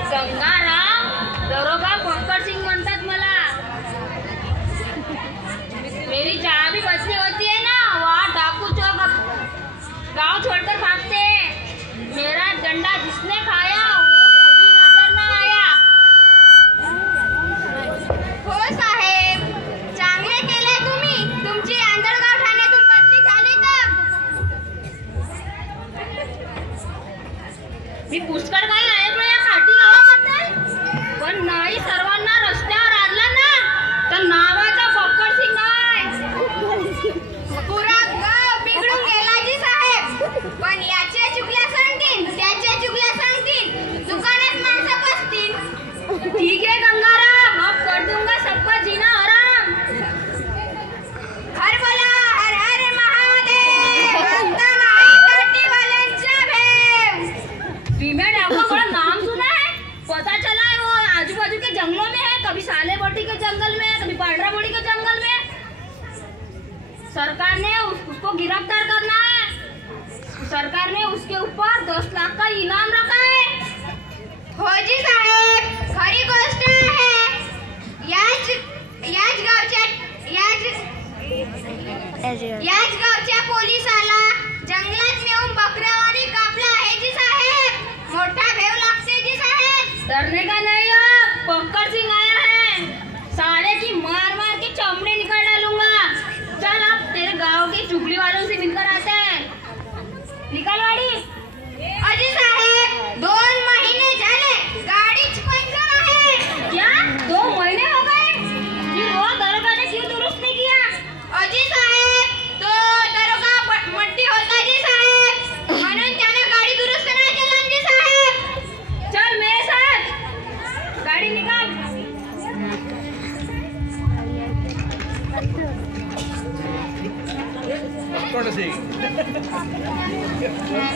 गंगाराम दरोगा पंकज सिंह म्हणतात मला। मेरी जहाँ भी बचनी होती है ना वहाँ डाकू चौक गांव छोड़कर भागते। मेरा डंडा जिसने खाया वो कभी नजर ना आया। हो साहेब, चांगले केले तुम्ही। तुमची आंधळगाव ठाण्यातून बदली झाली का? मी पुष्कळ काही ऐकलं या खाटी गावाबद्दल, पण नाही सर्वांना रस्त्यावर आणलं ना तर नावाचा पंकज सिंग नाही। पुरा गाव बिघडून गेला जी साहेब। पण याच्या चुगल्या सांगतील, त्याच्या चुगल्या सांगतील, दुकानात माणसं बसतील। ठीक है गंगाराम, अब कर दूंगा सबका जीना हराम। हर बोला, हर हर महादेव। आता नाही काठीवाल्यांचा भेव। भीमे डाकू का नाम सुना है? पता चला है वो आजू बाजू के जंगलों में है, कभी सालेबोटी के जंगल में, कभी पांडराबोड़ी के जंगल में। सरकार ने उसको गिरफ्तार करना है। सरकार ने उसके ऊपर 10 लाख का इनाम रखा है। हो जी साहेब, खरी गोष्ट आहे। याच गावच्या पोलिसाला जंगलात नेऊन बकऱ्यावानी कापला आहे जी साहेब। मोठा भेव लागते जी साहेब। डरने का नहीं, अब पंकज सिंह आया है, साले की मार मार के चमड़े निकाल डालूंगा। चल अब तेरे गांव के चुगली वालों से मिलकर आते हैं। निकाल गाड़ी। अजी साहेब, 2 महीने झाले गाडीच पंक्चर आहे। क्या 2 महीने हो गए? फिर वो दरोगा ने क्यों दुरुस्त नहीं किया? अजी साहेब, तो दरोगा मट्टी होता जी साहेब, म्हणून त्याने गाडी दुरुस्त नाही केली जी साहेब। चल मेरे साथ, गाड़ी निकाल। Courtesy.